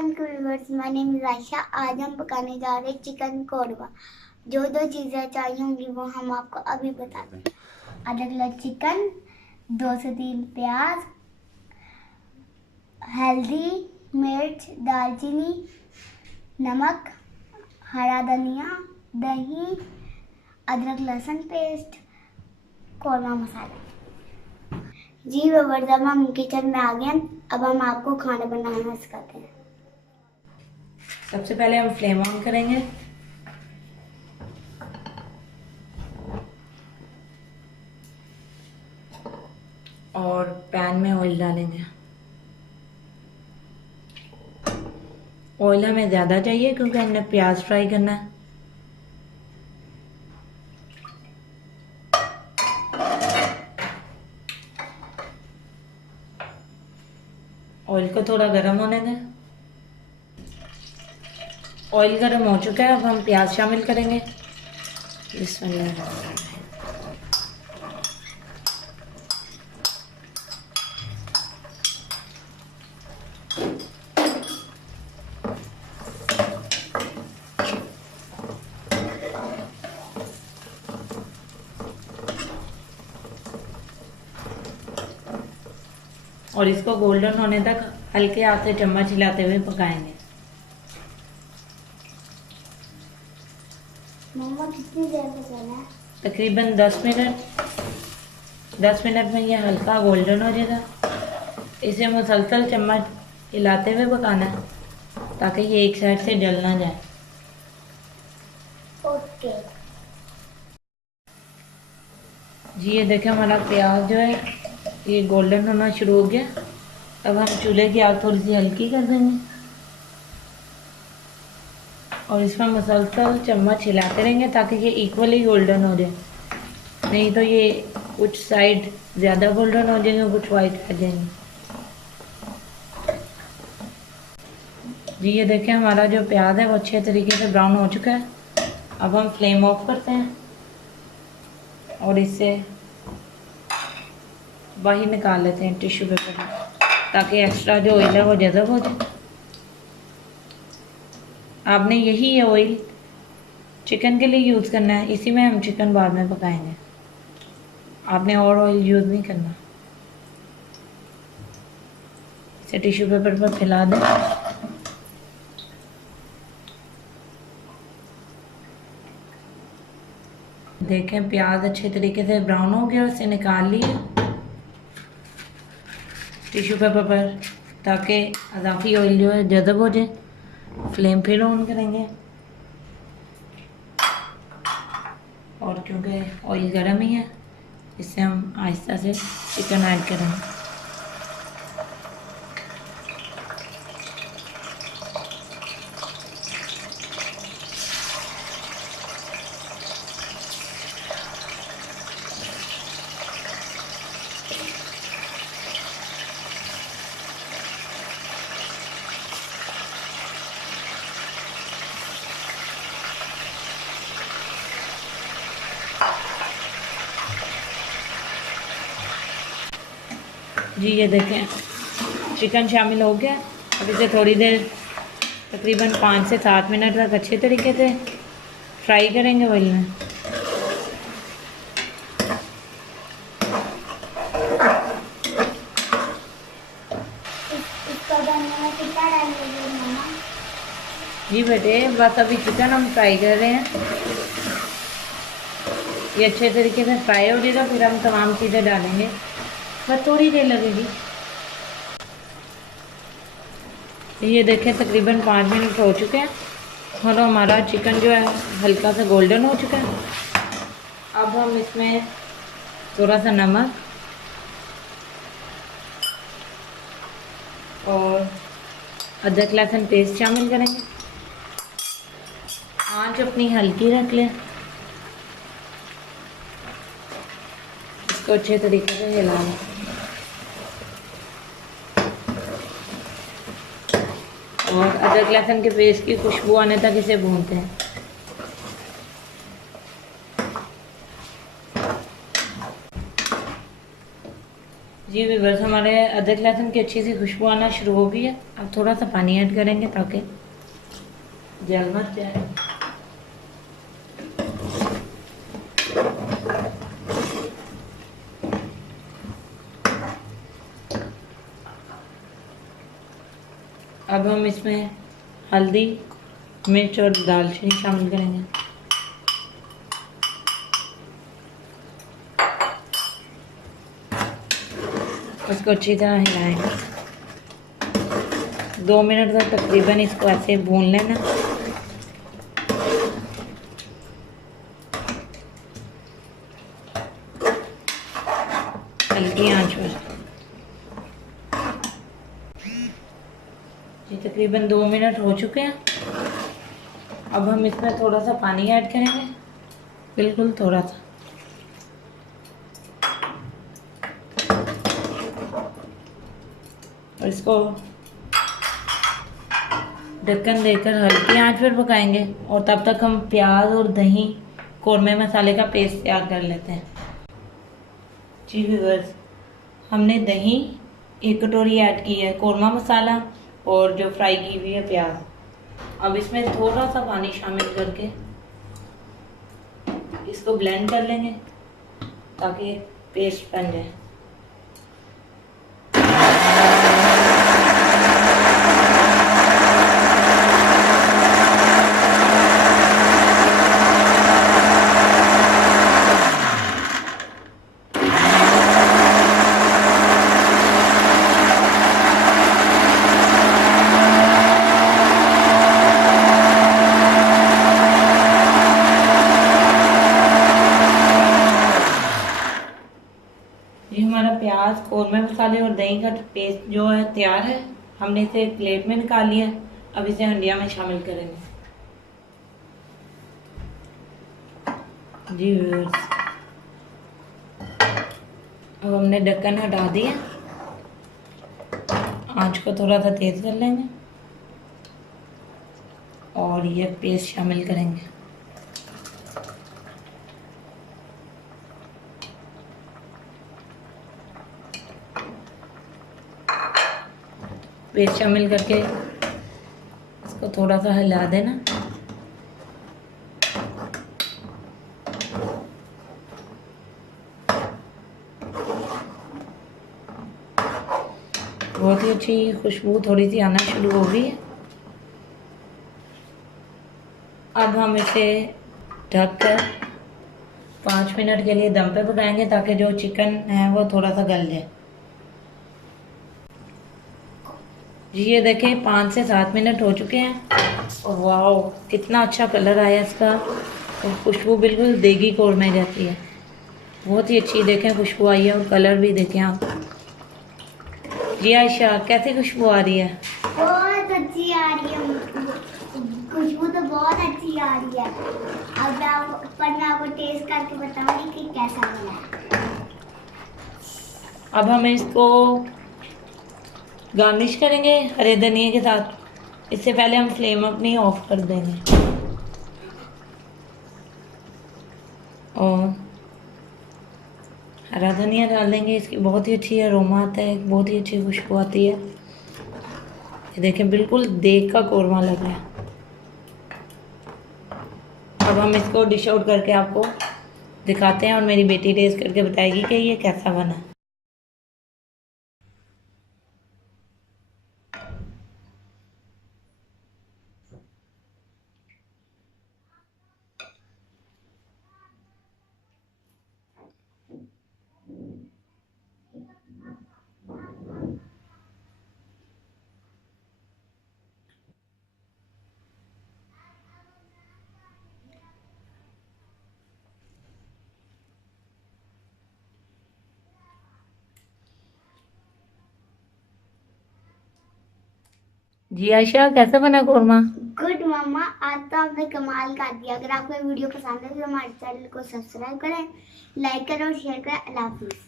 अस्सलाम वालेकुम, my name is Ayesha. आज हम पकाने जा रहे हैं चिकन कौरमा। जो दो चीज़ें चाहिए होंगी वो हम आपको अभी बता दें। आधा किलो चिकन, 2 से 3 प्याज, हल्दी, मिर्च, दालचीनी, नमक, हरा धनिया, दही, अदरक लहसुन पेस्ट, कौरमा मसाला। जी जब हम किचन में आ गए, अब हम आपको खाना बनाना सिखाते हैं। सबसे पहले हम फ्लेम ऑन करेंगे। और पैन में ऑयल डालेंगे। ऑयल हमें ज़्यादा चाहिए क्योंकि हमने प्याज फ्राई करना है। ऑयल को थोड़ा गर्म होने दें। ऑयल गर्म हो चुका है, अब हम प्याज शामिल करेंगे। बिस्मिल्लाह। और इसको गोल्डन होने तक हल्के हाथ से चम्मच हिलाते हुए पकाएंगे। मम्मा कितनी देर पकाना है? तकरीबन 10 मिनट। 10 मिनट में ये हल्का गोल्डन हो जाएगा। इसे मुसलसल चम्मच हिलाते हुए पकाना है ताकि ये एक साइड से जल ना जाए। ओके जी ये देखें, हमारा प्याज जो है ये गोल्डन होना शुरू हो गया। अब हम चूल्हे की आग थोड़ी सी हल्की कर देंगे और इसमें मुसलसल चम्मच हिलाते रहेंगे ताकि ये इक्वली गोल्डन हो जाए। नहीं तो ये कुछ साइड ज़्यादा गोल्डन हो जाएंगे, कुछ वाइट आ जाएंगे। जी ये देखें, हमारा जो प्याज है वो अच्छे तरीके से ब्राउन हो चुका है। अब हम फ्लेम ऑफ करते हैं और इससे बाहर निकाल लेते हैं टिश्यू पेपर में ताकि एक्स्ट्रा जो ऑयल है वो जज़ब हो जाए। आपने यही ऑयल चिकन के लिए यूज़ करना है, इसी में हम चिकन बाद में पकाएंगे। आपने और ऑयल यूज़ नहीं करना। इसे टिश्यू पेपर पर फैला दें। देखें प्याज अच्छे तरीके से ब्राउन हो गया, उसे निकाल लिए टिश्यू पेपर पर ताकि अज़ाफ़ी ऑयल जो है जज़ब हो जाए। फ्लेम फिर ऑन करेंगे और क्योंकि ऑयल गर्म ही है इससे हम आहिस्ता से चिकन ऐड करेंगे। जी ये देखें, चिकन शामिल हो गया। अब इसे थोड़ी देर तकरीबन 5 से 7 मिनट तक अच्छे तरीके से फ्राई करेंगे ऑयल में। इसको बनने में कितना टाइम लगेगा मम्मा? जी बेटे, बस अभी चिकन हम फ्राई कर रहे हैं। ये अच्छे तरीके से फ्राई हो जाएगा फिर हम तमाम चीज़ें डालेंगे। बस थोड़ी देर लगेगी। ये देखें, तकरीबन 5 मिनट हो चुके हैं और हमारा चिकन जो है हल्का सा गोल्डन हो चुका है। अब हम इसमें थोड़ा सा नमक और अदरक लहसुन पेस्ट शामिल करेंगे। आंच अपनी हल्की रख लें। इसको अच्छे तरीके से हिलाना और अदरक लहसुन के पेस्ट की खुशबू आने तक इसे भूनते हैं। जी व्यूअर्स, हमारे अदरक लहसुन की अच्छी सी खुशबू आना शुरू हो गई है। अब थोड़ा सा पानी ऐड करेंगे ताकि जल मत जाए। अब हम इसमें हल्दी, मिर्च और दालचीनी शामिल करेंगे। इसको अच्छी तरह हिलाएंगे। 2 मिनट तक तकरीबन इसको ऐसे भून लेना। हल्की आंच पर। जी तकरीबन 2 मिनट हो चुके हैं। अब हम इसमें थोड़ा सा पानी ऐड करेंगे, बिल्कुल थोड़ा सा। और इसको ढक्कन देकर हल्की आंच पर पकाएंगे और तब तक हम प्याज और दही कौरमे मसाले का पेस्ट तैयार कर लेते हैं। जी व्यूअर्स, हमने दही 1 कटोरी ऐड की है, कौरमा मसाला और जो फ्राई की हुई है प्याज। अब इसमें थोड़ा सा पानी शामिल करके इसको ब्लेंड कर लेंगे ताकि पेस्ट बन जाए। ये हमारा प्याज, कौरमे मसाले और दही का पेस्ट जो है तैयार है। हमने इसे एक प्लेट में निकाल लिया। अब इसे हंडिया में शामिल करेंगे। जी व्यूअर्स, अब हमने ढक्कन हटा दिया। आंच को थोड़ा सा तेज कर लेंगे और ये पेस्ट शामिल करेंगे। पेस्ट शामिल करके इसको थोड़ा सा हिला देना। बहुत ही अच्छी खुशबू थोड़ी सी आना शुरू हो गई है। अब हम इसे ढककर 5 मिनट के लिए दम पे पकाएंगे ताकि जो चिकन है वो थोड़ा सा गल जाए। जी ये देखें, 5 से 7 मिनट हो चुके हैं और वाह कितना अच्छा कलर आया इसका और खुशबू बिल्कुल देगी कौरमे जैसी है। बहुत ही अच्छी देखें खुशबू आई है और कलर भी देखें आप। जी आयशा, कैसी खुशबू आ रही है? बहुत अच्छी आ रही है, खुशबू तो बहुत अच्छी आ रही है। अब मैं आपको टेस्ट करके बताऊंगी कि कैसा बना है। अब हम इसको गार्निश करेंगे हरे धनिए के साथ। इससे पहले हम फ्लेम अपनी ऑफ कर देंगे और हरा धनिया डाल देंगे। इसकी बहुत ही अच्छी अरोमा आता है, बहुत ही अच्छी खुशबू आती है। ये देखें बिल्कुल देग का कौरमा लग रहा है। अब हम इसको डिश आउट करके आपको दिखाते हैं और मेरी बेटी टेस्ट करके बताएगी कि ये कैसा बना। जी आयशा, कैसा बना कौरमा? गुड मम्मा, आज तो आपने कमाल कर दिया। अगर आपको वीडियो पसंद है तो हमारे चैनल को सब्सक्राइब करें, लाइक करें और शेयर करें। अल्लाह हाफिज़।